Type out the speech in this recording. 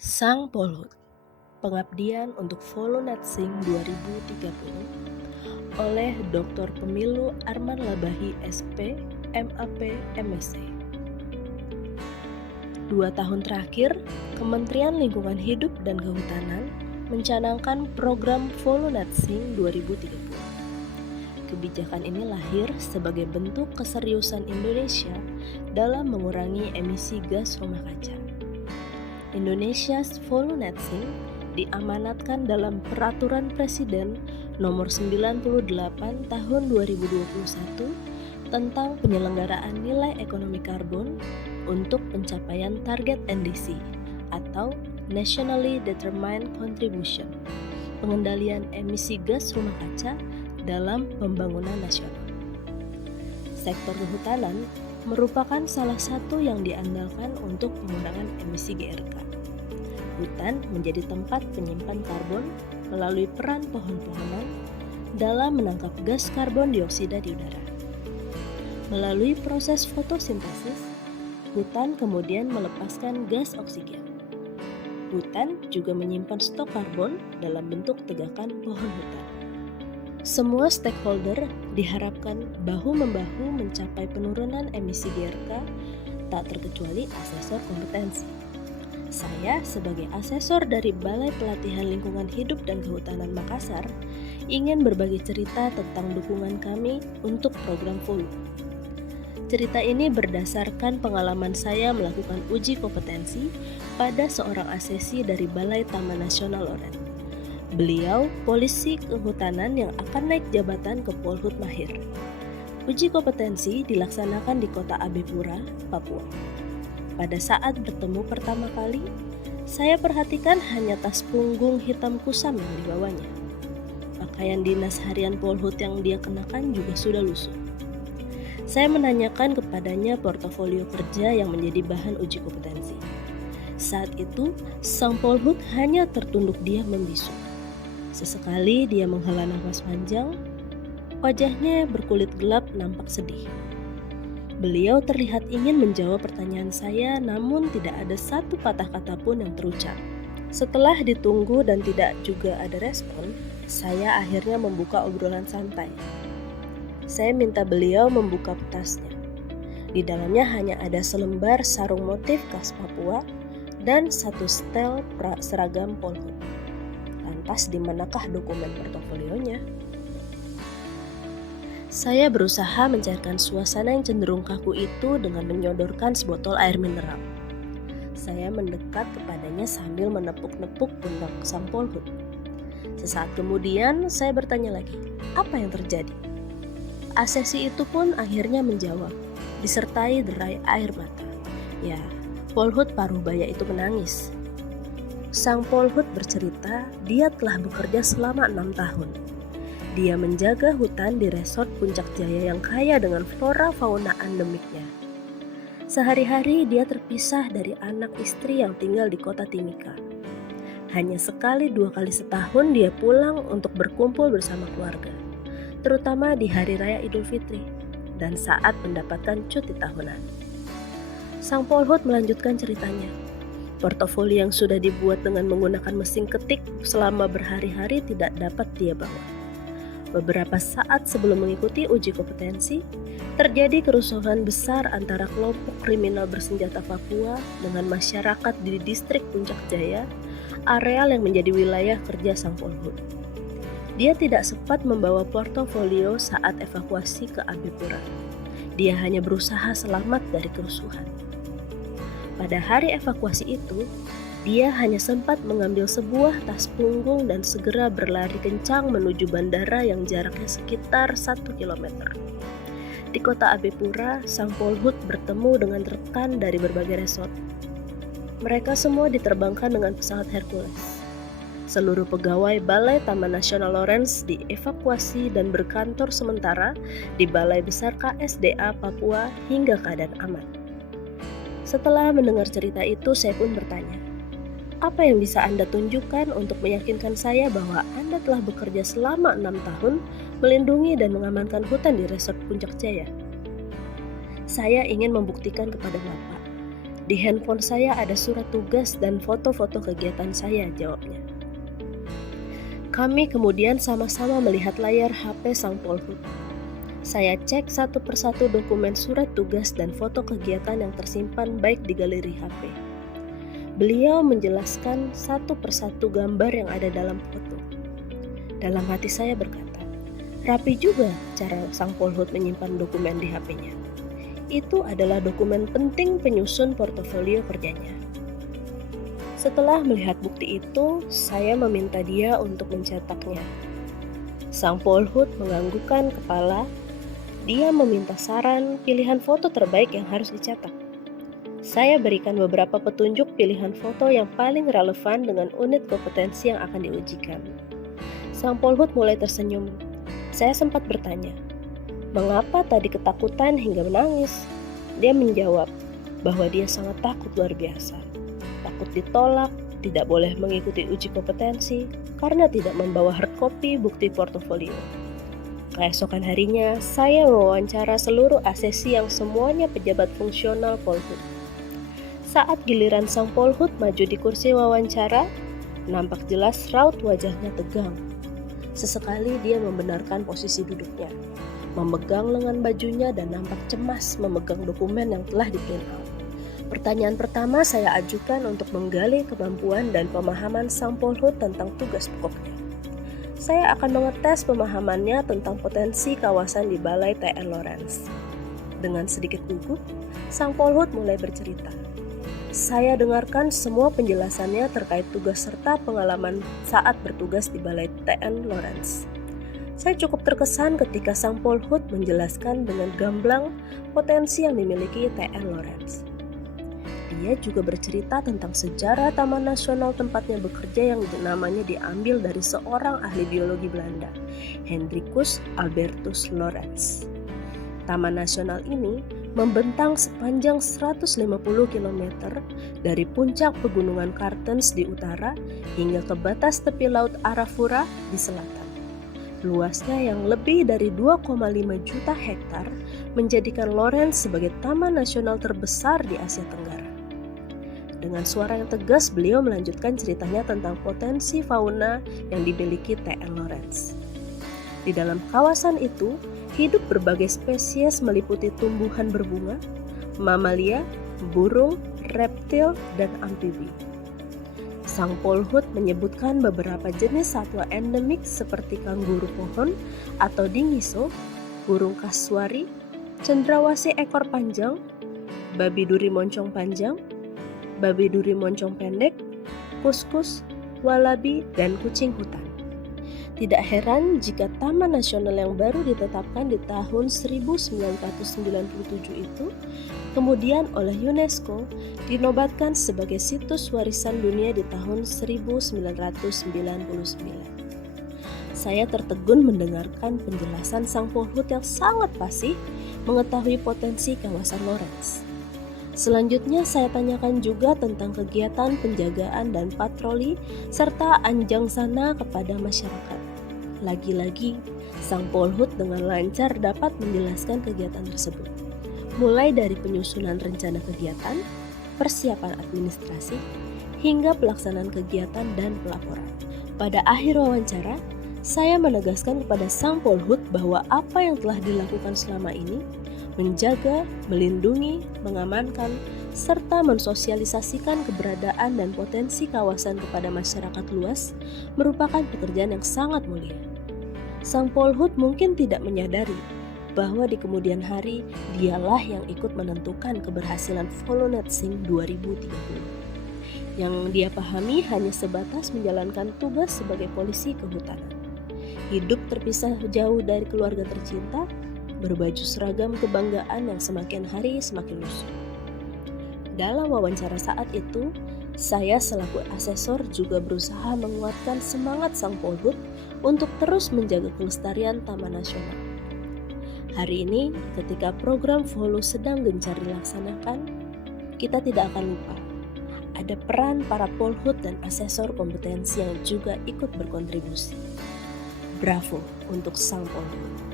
Sang Polhut, Pengabdian untuk Volunatsing 2030 oleh Dr. Pemilu Arman Labahi SP, MAP, MSc. 2 tahun terakhir, Kementerian Lingkungan Hidup dan Kehutanan mencanangkan program Volunatsing 2030. Kebijakan ini lahir sebagai bentuk keseriusan Indonesia dalam mengurangi emisi gas rumah kaca. Indonesia's Volunatsing diamanatkan dalam Peraturan Presiden Nomor 98 Tahun 2021 tentang penyelenggaraan nilai ekonomi karbon untuk pencapaian target NDC atau Nationally Determined Contribution, pengendalian emisi gas rumah kaca dalam pembangunan nasional. Sektor kehutanan merupakan salah satu yang diandalkan untuk pengurangan emisi GRK. Hutan menjadi tempat penyimpan karbon melalui peran pohon-pohonan dalam menangkap gas karbon dioksida di udara. Melalui proses fotosintesis, hutan kemudian melepaskan gas oksigen. Hutan juga menyimpan stok karbon dalam bentuk tegakan pohon hutan. Semua stakeholder diharapkan bahu-membahu mencapai penurunan emisi GRK, tak terkecuali asesor kompetensi. Saya sebagai asesor dari Balai Pelatihan Lingkungan Hidup dan Kehutanan Makassar ingin berbagi cerita tentang dukungan kami untuk program Volu. Cerita ini berdasarkan pengalaman saya melakukan uji kompetensi pada seorang asesi dari Balai Taman Nasional Loren. Beliau polisi kehutanan yang akan naik jabatan ke Polhut Mahir. Uji kompetensi dilaksanakan di kota Abepura, Papua. Pada saat bertemu pertama kali, saya perhatikan hanya tas punggung hitam kusam yang dibawanya. Pakaian dinas harian Polhut yang dia kenakan juga sudah lusuh. Saya menanyakan kepadanya portofolio kerja yang menjadi bahan uji kompetensi. Saat itu, sang Polhut hanya tertunduk diam membisu. Sesekali dia menghela nafas panjang, wajahnya berkulit gelap nampak sedih. Beliau terlihat ingin menjawab pertanyaan saya, namun tidak ada satu patah kata pun yang terucap. Setelah ditunggu dan tidak juga ada respon, saya akhirnya membuka obrolan santai. Saya minta beliau membuka tasnya. Di dalamnya hanya ada selembar sarung motif khas Papua dan satu setel seragam Polhut. Lantas di manakah dokumen portofolionya? Saya berusaha mencairkan suasana yang cenderung kaku itu dengan menyodorkan sebotol air mineral. Saya mendekat kepadanya sambil menepuk-nepuk pundak sang Polhut. Sesaat kemudian saya bertanya lagi, apa yang terjadi? Asesi itu pun akhirnya menjawab, disertai derai air mata. Ya, Polhut Parubaya itu menangis. Sang Polhut bercerita, dia telah bekerja selama 6 tahun. Dia menjaga hutan di resort Puncak Jaya yang kaya dengan flora fauna endemiknya. Sehari-hari dia terpisah dari anak istri yang tinggal di kota Timika. Hanya sekali 2 kali setahun dia pulang untuk berkumpul bersama keluarga, terutama di Hari Raya Idul Fitri dan saat mendapatkan cuti tahunan. Sang Polhut melanjutkan ceritanya. Portofolio yang sudah dibuat dengan menggunakan mesin ketik selama berhari-hari tidak dapat dia bawa. Beberapa saat sebelum mengikuti uji kompetensi, terjadi kerusuhan besar antara kelompok kriminal bersenjata Papua dengan masyarakat di distrik Puncak Jaya, areal yang menjadi wilayah kerja sang Polhut. Dia tidak sempat membawa portofolio saat evakuasi ke Abepura. Dia hanya berusaha selamat dari kerusuhan. Pada hari evakuasi itu, dia hanya sempat mengambil sebuah tas punggung dan segera berlari kencang menuju bandara yang jaraknya sekitar 1 km. Di kota Abepura, sang Polhut bertemu dengan rekan dari berbagai resort. Mereka semua diterbangkan dengan pesawat Hercules. Seluruh pegawai Balai Taman Nasional Lawrence dievakuasi dan berkantor sementara di Balai Besar KSDA Papua hingga keadaan aman. Setelah mendengar cerita itu, saya pun bertanya, apa yang bisa Anda tunjukkan untuk meyakinkan saya bahwa Anda telah bekerja selama 6 tahun melindungi dan mengamankan hutan di resort Puncak Jaya? Saya ingin membuktikan kepada Bapak Di handphone saya ada surat tugas dan foto-foto kegiatan saya, jawabnya. Kami kemudian sama-sama melihat layar HP Sang Polhut. Saya cek satu persatu dokumen surat tugas dan foto kegiatan yang tersimpan baik di galeri HP. Beliau menjelaskan satu persatu gambar yang ada dalam foto. Dalam hati saya berkata, rapi juga cara Sang Polhut menyimpan dokumen di HP-nya. Itu adalah dokumen penting penyusun portofolio kerjanya. Setelah melihat bukti itu, saya meminta dia untuk mencetaknya. Sang Polhut menganggukkan kepala. Dia meminta saran pilihan foto terbaik yang harus dicetak. Saya berikan beberapa petunjuk pilihan foto yang paling relevan dengan unit kompetensi yang akan diujikan. Sang Polhut mulai tersenyum. Saya sempat bertanya, mengapa tadi ketakutan hingga menangis? Dia menjawab bahwa dia sangat takut luar biasa. Takut ditolak, tidak boleh mengikuti uji kompetensi karena tidak membawa hard copy bukti portofolio. Keesokan harinya, saya mewawancara seluruh asesi yang semuanya pejabat fungsional Polhut. Saat giliran Sang Polhut maju di kursi wawancara, nampak jelas raut wajahnya tegang. Sesekali dia membenarkan posisi duduknya, memegang lengan bajunya dan nampak cemas memegang dokumen yang telah di-print out. Pertanyaan pertama saya ajukan untuk menggali kemampuan dan pemahaman Sang Polhut tentang tugas pokoknya. Saya akan mengetes pemahamannya tentang potensi kawasan di Balai TN Lawrence. Dengan sedikit gugup, Sang Polhut mulai bercerita. Saya dengarkan semua penjelasannya terkait tugas serta pengalaman saat bertugas di Balai TN Lawrence. Saya cukup terkesan ketika Sang Polhut menjelaskan dengan gamblang potensi yang dimiliki TN Lawrence. Dia juga bercerita tentang sejarah Taman Nasional tempatnya bekerja yang namanya diambil dari seorang ahli biologi Belanda, Hendrikus Albertus Lawrence. Taman Nasional ini membentang sepanjang 150 km dari puncak pegunungan Kartens di utara hingga ke batas tepi laut Arafura di selatan. Luasnya yang lebih dari 2,5 juta hektar menjadikan Lawrence sebagai taman nasional terbesar di Asia Tenggara. Dengan suara yang tegas, beliau melanjutkan ceritanya tentang potensi fauna yang dimiliki TN Lawrence. Di dalam kawasan itu, hidup berbagai spesies meliputi tumbuhan berbunga, mamalia, burung, reptil, dan amfibi. Sang Polhut menyebutkan beberapa jenis satwa endemik seperti kanguru pohon atau dingiso, burung kasuari, cendrawasih ekor panjang, babi duri moncong panjang, babi duri moncong pendek, kuskus, walabi, dan kucing hutan. Tidak heran jika Taman Nasional yang baru ditetapkan di tahun 1997 itu kemudian oleh UNESCO dinobatkan sebagai situs warisan dunia di tahun 1999. Saya tertegun mendengarkan penjelasan Sang Polhut yang sangat fasih mengetahui potensi kawasan Lawrence. Selanjutnya saya tanyakan juga tentang kegiatan penjagaan dan patroli serta anjang sana kepada masyarakat. Lagi-lagi, Sang Polhut dengan lancar dapat menjelaskan kegiatan tersebut. Mulai dari penyusunan rencana kegiatan, persiapan administrasi, hingga pelaksanaan kegiatan dan pelaporan. Pada akhir wawancara, saya menegaskan kepada Sang Polhut bahwa apa yang telah dilakukan selama ini menjaga, melindungi, mengamankan, serta mensosialisasikan keberadaan dan potensi kawasan kepada masyarakat luas merupakan pekerjaan yang sangat mulia. Sang Polhut mungkin tidak menyadari bahwa di kemudian hari dialah yang ikut menentukan keberhasilan Volunetsing 2030. Yang dia pahami hanya sebatas menjalankan tugas sebagai polisi kehutanan. Hidup terpisah jauh dari keluarga tercinta, berbaju seragam kebanggaan yang semakin hari semakin lusuh. Dalam wawancara saat itu, saya selaku asesor juga berusaha menguatkan semangat Sang Polhut untuk terus menjaga kelestarian Taman Nasional. Hari ini, ketika program Volu sedang gencar dilaksanakan, kita tidak akan lupa ada peran para Polhut dan asesor kompetensi yang juga ikut berkontribusi. Bravo untuk Sang Polhut.